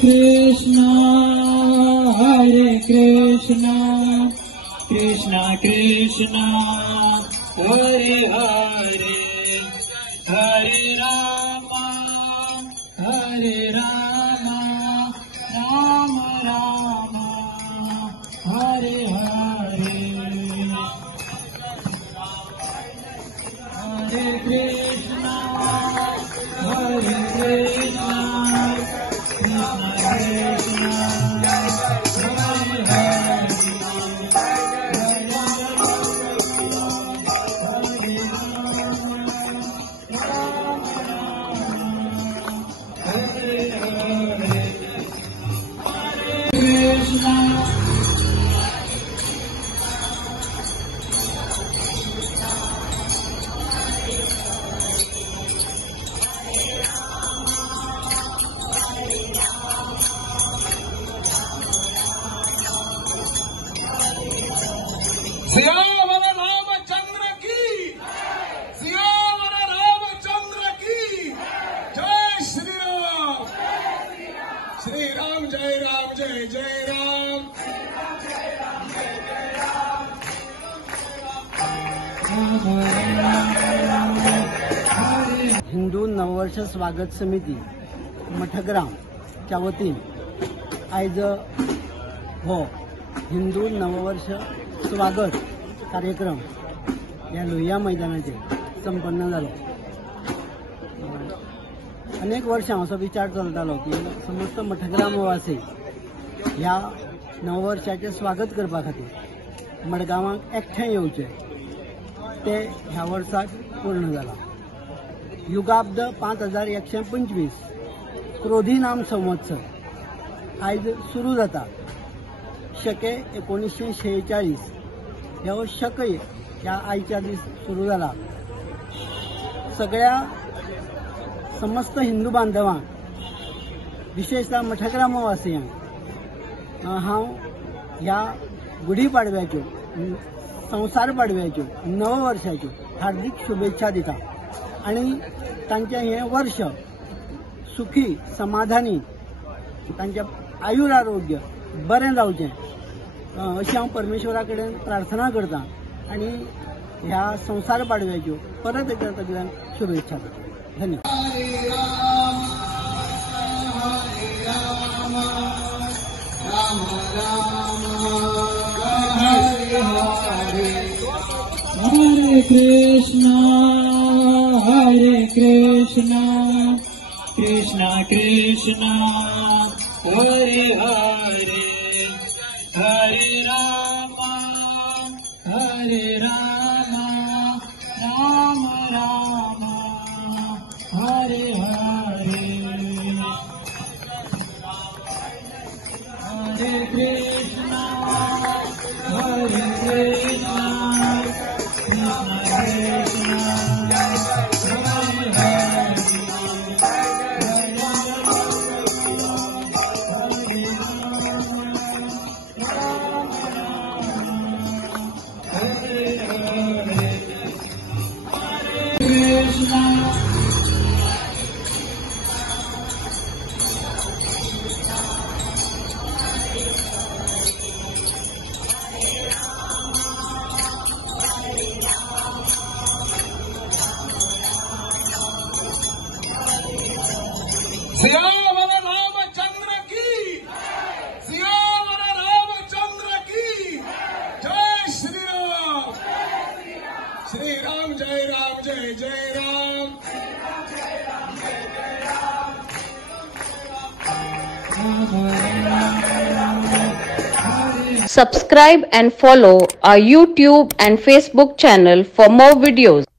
Krishna Krishna Krishna Hare Hare Hare Rama Rama Rama Hare Hare Hare Krishna Krishna Krishna Siyavar Ramchandra की सियावर रामचंद्र की जय श्री राम श्री राम जय जय राम हिंदू नववर्ष स्वागत समिती मठग्राम च्या वतीन आज हो हिंदू नववर्ष स्वागत कार्यक्रम या लोहिया मैदानाचे संपन्न झालो। अनेक वर्षां असो विचार चलतालो की समस्त मठग्रामवासी ह्या नववर्षाचे स्वागत करपा खातीर मडगांवाक एकठांय येवचे ते ह्या वर्साक पूर्ण जाला। युगाब्द 5125 क्रोधी नाम संवत्सर आज सुरू जाता। शके 1946 ह्यो शके ह्या आयच्या दीस सुरू जाला। सगळ्या समस्त हिंदू बांधवांक विशेषतः मठग्रामवासियांक हांव ह्या गुढीपाडव्याच्यो संवसार पाडव्याच्यो नववर्षाच्यो हार्दिक शुभेच्छा दिता आणि तांचें हें वर्ष सुखी समाधानी तांचें आयुर आरोग्य बरें जावचें अशी हांव परमेश्वरा कडेन प्रार्थना करता आणि ह्या संवसार पाडव्याच्यो परत एकदा सगळ्यांक शुभेच्छा दिता। धन्यवाद। Hare Krishna Krishna Krishna Hare Hare Hare Rama Rama Rama Hare Hare Hare Krishna Krishna Siyavar Ramchandra की सियावर रामचंद्र की जय श्री राम जय जय Ram Subscribe and follow our YouTube and Facebook channel for more videos.